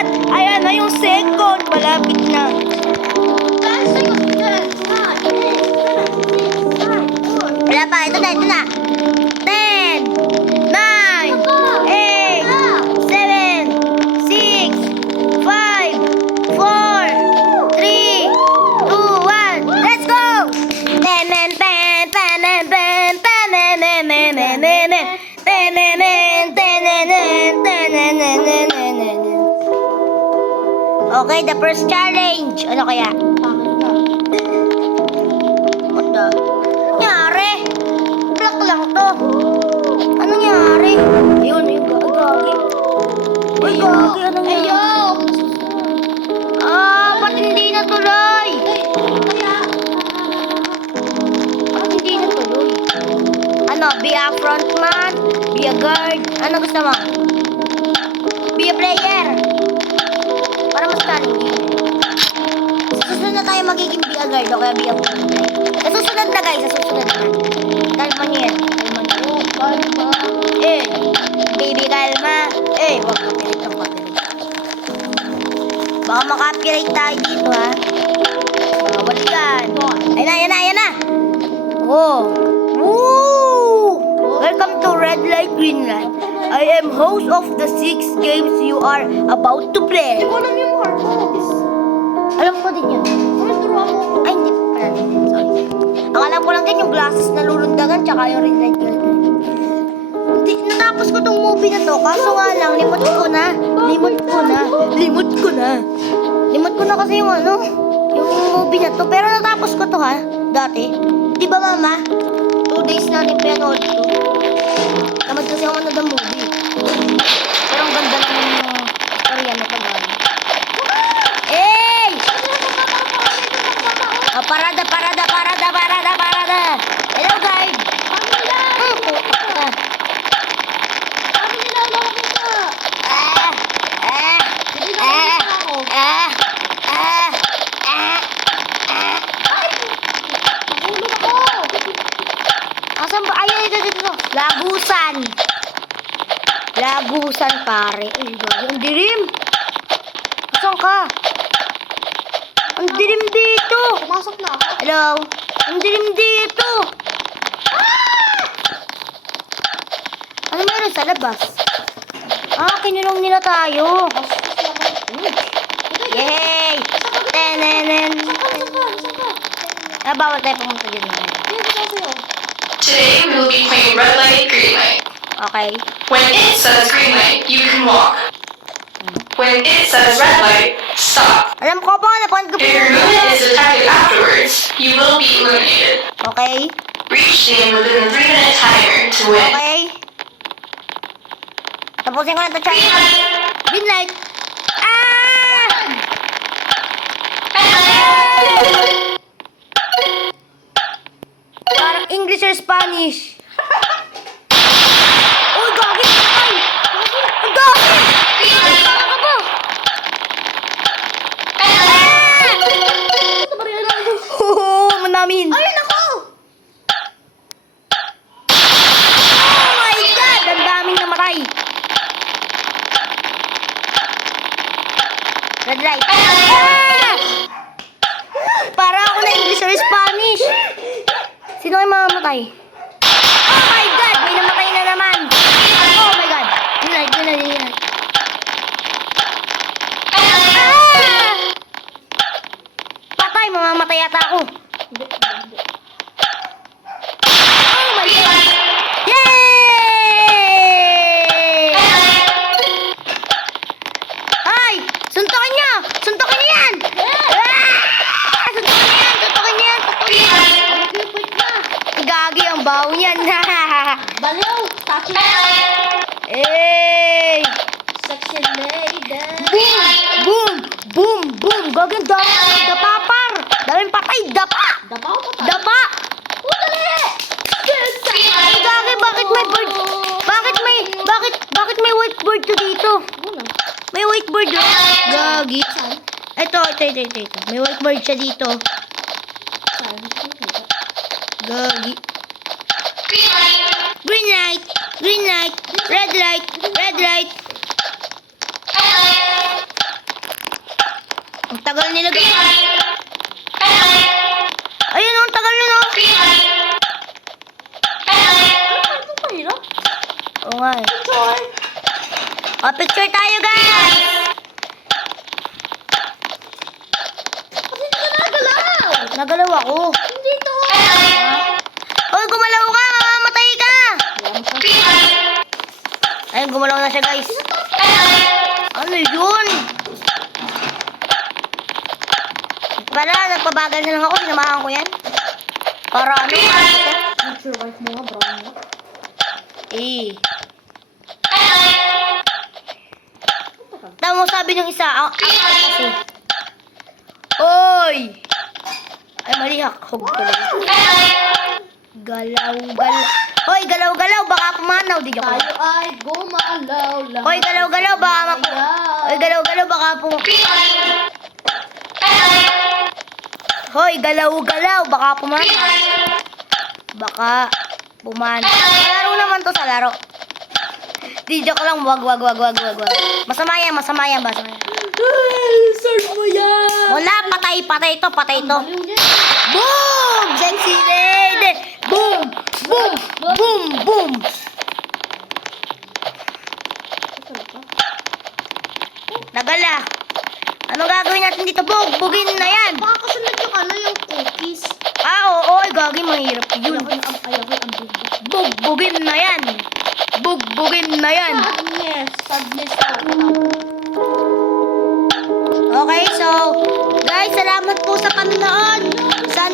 At ayan na yung second. Malapit na. Wala pa. Ito na, ito na. 10, 9, 8, 7, 6, 5, 4, 3, 2, 1. Let's go! Okay, the first challenge. Ano kaya? What the? Nangyari? Block lang to. Anong nangyari? Ayun, yung gagi. Uy, gagi, anong nangyari? Ba't hindi natuloy? Ba't hindi natuloy? Ano, be a frontman? Be a guard? Ano gusto mo? Be a player? Para mas challenging. Sa susunod na tayo magiging be a guard o kaya be a frontman. Sa susunod na guys, sa susunod na. Kalma niyo yan. Kalma niyo. Kalma. Baby, kalma. Huwag kapilit ang kapilit. Baka makapirate tayo dito, ha? Bawal yan. Ayan na. Oh. Woo! Welcome to Red Light, Green Light. I am host of the 6 games you are about to play. Alam yung Marcos. Alam ko din yun. Ay, hindi pa natin. Sorry. Ang alam ko lang din yung glasses na lulundagan tsaka yung Red Light, Green Light. Natapos ko tong movie na to, kaso nga lang, limot ko na kasi yung movie na to. Pero natapos ko to, ha, dati. Di ba, mama? 2 days natin pinanood to. Tamad kasi ako manood ng movie. Pero ang ganda lang yung storya na pag-aari. Parada. Hello, guys. Asan ba? Ay, dito. Lagusan, pare. Ay, gagi. Ang dilim. Asan ka? Ang dilim dito. Pumasok na ako. Hello? Ang dilim dito. Ano meron sa labas? Kinulong nila tayo. Yay! Tenen. Bawal tayo pumunta dyan. Today we will be playing red light, green light. Okay. When it says green light, you can walk. When it says red light, stop. Alam ko po, napan ko po. If your movement is detected afterwards, you will be eliminated. Okay. Reach the end within the 3-minute timer to win. Okay. Tapusin ko na ito, Charlie. Green light. Parang English or Spanish. Uy, gagi! Ay! Ang gagi! Ano ka ba? Manamin. Ayun ako! Oh my God! Ang daming namatay. Red light. Para ako na English or Spanish. Sino kayo mamamatay? Oh my God! May namatay na naman! Oh my God! Green light. Patay! Mamamatay yata ako! Oh my God! Yay! Ay! Suntokin niyo! Suntokin niyo yan! Suntokin niyo yan! Gagi ang baho niyan. Baliw! Tachi! Sexy lady! Boom! Gagi ang dapapar! Daming patay! Dapa! Dapa! Udali! Gagi, bakit may bird? Bakit may whiteboard to dito? May whiteboard doon. Gagi. Ito. May whiteboard siya dito. Gagi. Green light. Red light. tagal nila Green guys. light. Red light. Ayun, ang tagal nila. Green light. Red light. Ito mahirap. Oo nga eh. Joy. O, picture tayo guys. Kasi hindi ka nagalaw. Nagalaw ako. Hindi to. Red light. Hoy, gumalaw ka. Mamamatay ka. Green light. Ayun, gumalaw na siya guys. Red light. Ano yun? Pala, nagpabagal na lang ako. Sinamahan ko yan. Para ano? Green light. Nag-survive mo nga, brown mo. Eh. Red light. Tama mo sabi ng isa. Kasi. Oy! Ay, mali hakhog ko lang. Red light. Galaw, galaw. Hoy, galaw, galaw. Baka pumanaw. Di joke lang. Tayo ay gumalaw lang. Hoy, galaw, galaw. Baka Hoy, galaw, galaw. Baka Green light. Red light. Hoy, galaw, galaw. Baka Green pumanaw. light. Baka pumanaw. Laro naman to sa laro. Di joke lang. Wag. Masama yan, masama yan. Search mo yan. Wala, patay to. Baliw niya. Boom! Sexy lady! Boom! Boom! Boom! Boom! Nagala. Ano gagawin natin dito? Bugbugin na yan. Baka kasunod yung ano, yung cookies. Oo, gagawin mahirap yun. Ayaw ko ang bigo. Bugbugin na yan. Bugbugin na yan. Sadness. Okay, so, guys, salamat po sa panonood. Sana